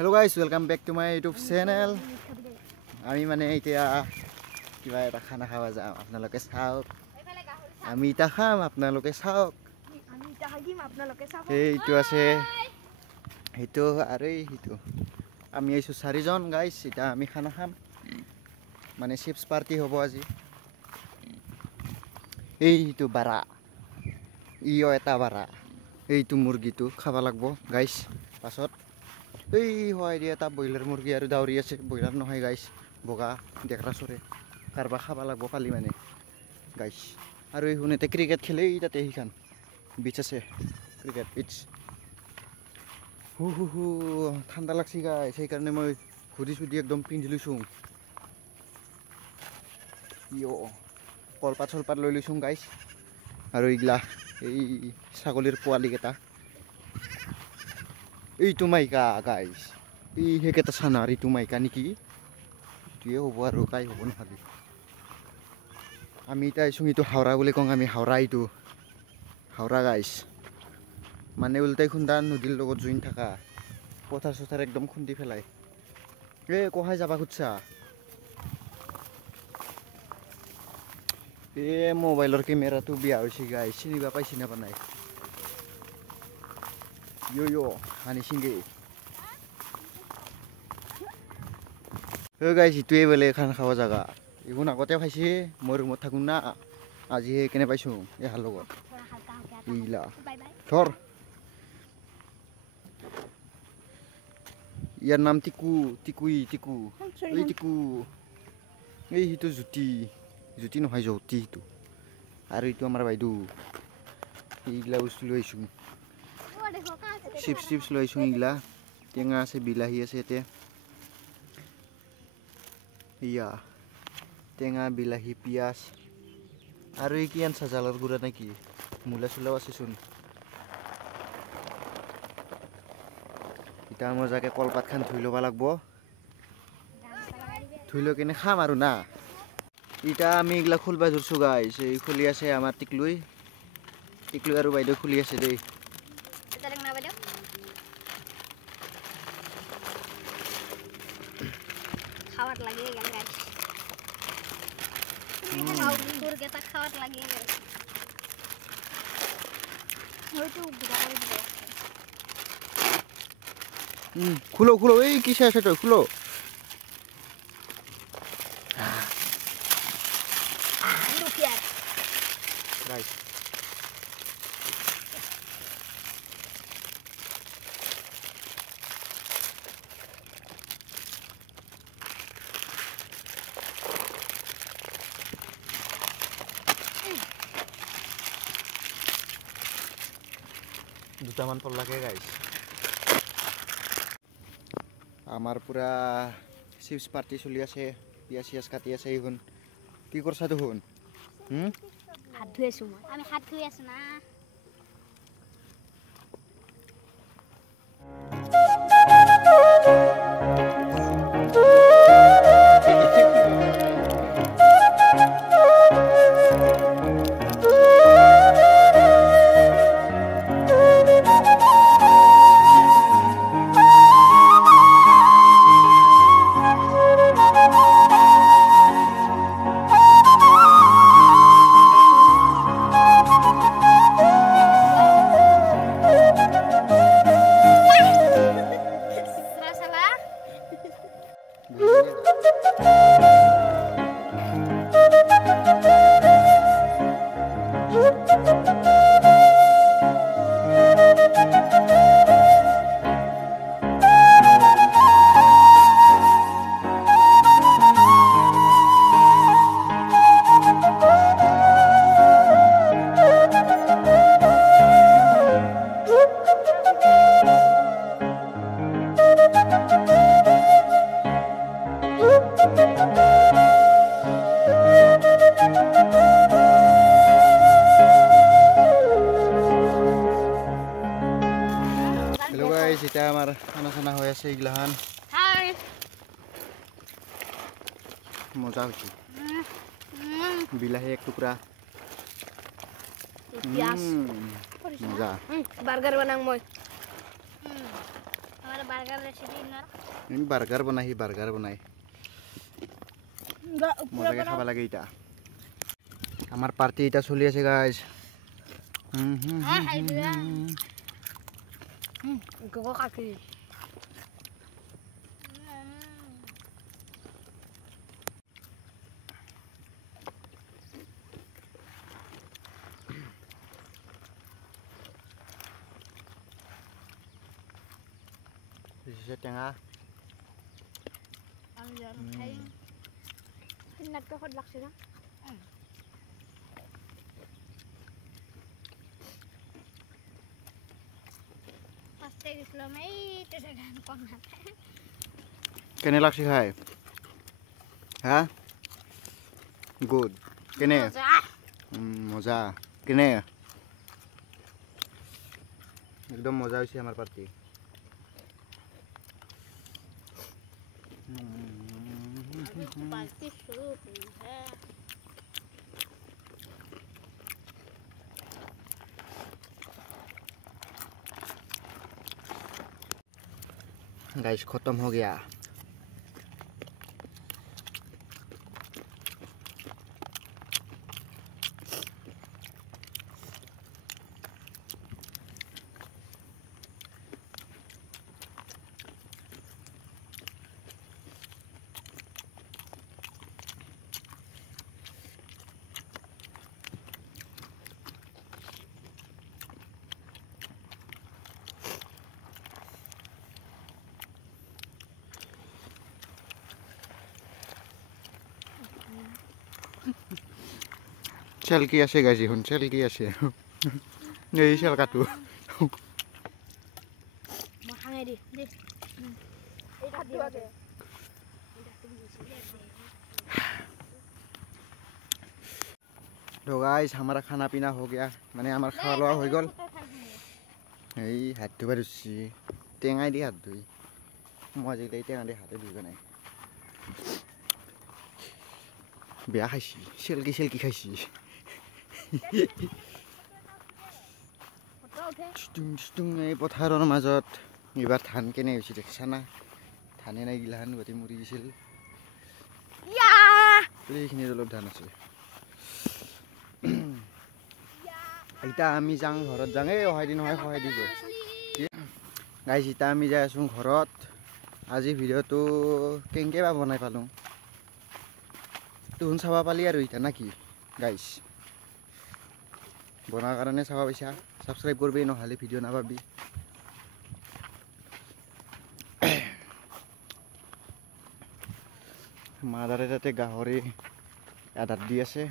Hello guys, welcome back to my YouTube channel. আমি মানে এতিয়া কিবা এটা খানা খাওয়া যাম আপোনালোকে চাওক আমি এটা খাম আপোনালোকে চাওক আমি এটা খাইম আপোনালোকে চাওক এইটো আছে এইটো আৰু এইটো আমি আইছো চাৰিজন গাইস এটা আমি খানা খাম মানে চিপস পাৰ্টি হ'ব আজি এইটো বাৰা ইও এটা বাৰা এইটো মুৰ্গীটো খাবা লাগব গাইস পাছত এই হয় দিয়া এটা বয়লাৰ মুৰ্গী আৰু দাউৰি আছে বয়লাৰ নহয় গাইস বগা দেখৰা সৰে কাৰবা খাবা লাগব কালি মানে গাইস আৰু এই হুনেতে ক্রিকেট খেলে এই তাতে হিখান বিচ আছে ক্রিকেট পিচ হু হু হু ঠান্ডা লাগছি গাইস সেই কারণে মই হুডি সুডি একদম পিন্ধি লৈছো ইয়ো কলপাত চলপাত লৈ লৈছো গাইস আৰু ইগলা এই ছাগলীৰ পোৱালি কেটা এইটো মাইকা গাইস এই হেকেটা সানাৰ এইটো মাইকা নেকি তুই হব আৰু কাই হব নহলি আমি এটা আইছো এইটো হাওৰা বুলি কং আমি হাওৰা এইটো হাওৰা গাইস মানে উল্টাই খুন্দা নদীৰ লগত জুইন থাকা পথাৰ চথাৰ একদম খুন্দি ফেলাই এ কহাই যাবা খুদছা এ মোবাইলৰ কেমেৰাটো বিয়া হৈছে গাইস চিনিবা পাইছি না নাই Yo yo, hani singe. Guys, ituwe bole khan khawa jaga. Igun agote phaisi moi room thakun na. Aji he kene paisu e hal logot. Ila. Thor. Yar nam Tiku, Tiku. Ei Tiku. Ei hitu juti. Juti no hai joti hitu. Aru itu amar baidu. Igla uslu isu. Chips লৈছো ইগলা টেঙা আছে বিলাহী আছে এতে ইয়া টেঙা বিলাহী পিয়াজ আৰু এই কি আনছা জালৰ গুড়া নাকি মুলা চুলাও আছে চোন ইটা মজাকে কলপাত খান ধুই লবা লাগব ধুই লৈ কেনে খাম আৰু না ইটা আমি ইগলা খুলবা ধৰছো গাইস এই খুলি আছে আমাৰ টিকলুই আৰু বাইদেউ খুলি আছে দেই খাওয়ার লাগিয়ে গেল গাইস খাওয়ার গেতা খাওয়ার লাগিয়ে গেল হয়তো গুড়াই দিব খুলো এই কিসে আছে তো খুলো লুক ইয়ার রাইট দুটামান পল্লাকে গাইস আমার পুরা চিপস পার্টি চলি আছে পিয়াজ কাটি আছে এইখন কি করছা দেখুন হাত ধুই আছো আমি হাত ধুই আছো না এটা আমার খানা হয়ে আছে ইগলাহান মজা হচ্ছে বিলাহী এক টুকরা পিয়াজ মজা বার্গার বানাং মই আমার বার্গার রেসিপি না বার্গার বনাই মজাকে খাব লাগে এটা আমার পার্টি এটা চলি আছে গাইজ গোগো কাকি টেঙা আমি জানো খাই নাটক হট লাগছে না আস্তে গেছিলাম এই তো সেখান কম না কেনে লাগছে খাই হ্যাঁ গুড কেনে মজা কেনে একদম মজা হয়েছে আমার পার্টি পার্টি শুরু হয়েছে गाइस खत्म हो गया चल की आसे गाइस এখন चल की आसे এই শাল কাটু মাখানে দি দি এটা দিও আগে तो गाइस हमारा खाना पीना हो गया माने हमारा खावा लवा हो गल এই হাত ধুবা দিছি টেঙাই দি হাত ধুই মজা গিলাই টেঙা দি হাতে ধুই নাই বেয়া খাইছি সেলকি খাইছি এই পথাৰৰ মাজত এইবাৰ ধান কেনে হৈছে দেখিছা না ধানে নাই গিলাহান গোটেই মৰি গৈছিল এইখিনিত অলপ ধান আছে এতিয়া আমি যাওঁ ঘৰত যাওঁ এই অহাই দিন নহয় সহায় দিব গাইজ এতিয়া আমি যাই আছোঁ ঘৰত আজি ভিডিঅ'টো কেনেকৈ বা বনাই পালোঁ তুহুন চাব পালি আৰু এতিয়া না কি গাইজ বনাৰ কাৰণে চাব পাইছা সাবস্ক্ৰাইব কৰবি নহলে ভিডিও না পাবি মাদাৰে তাতে গাহৰি আদাত দি আছে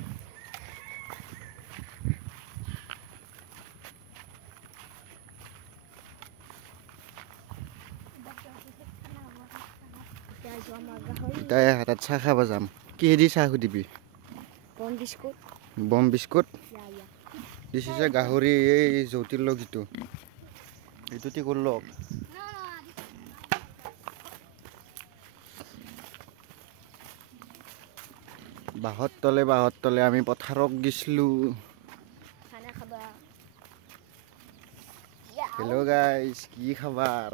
তাই হাতত চাহ খাব যাম কিহেদি চাহ সুধিবি বম বিস্কুট This is a গাহৰি এই জটিল লগ ইটো ইটোটি কৰল বাহত তলে আমি পথাৰক গিছলু খানা খাবা হেল্ল গাইস কি খাবাৰ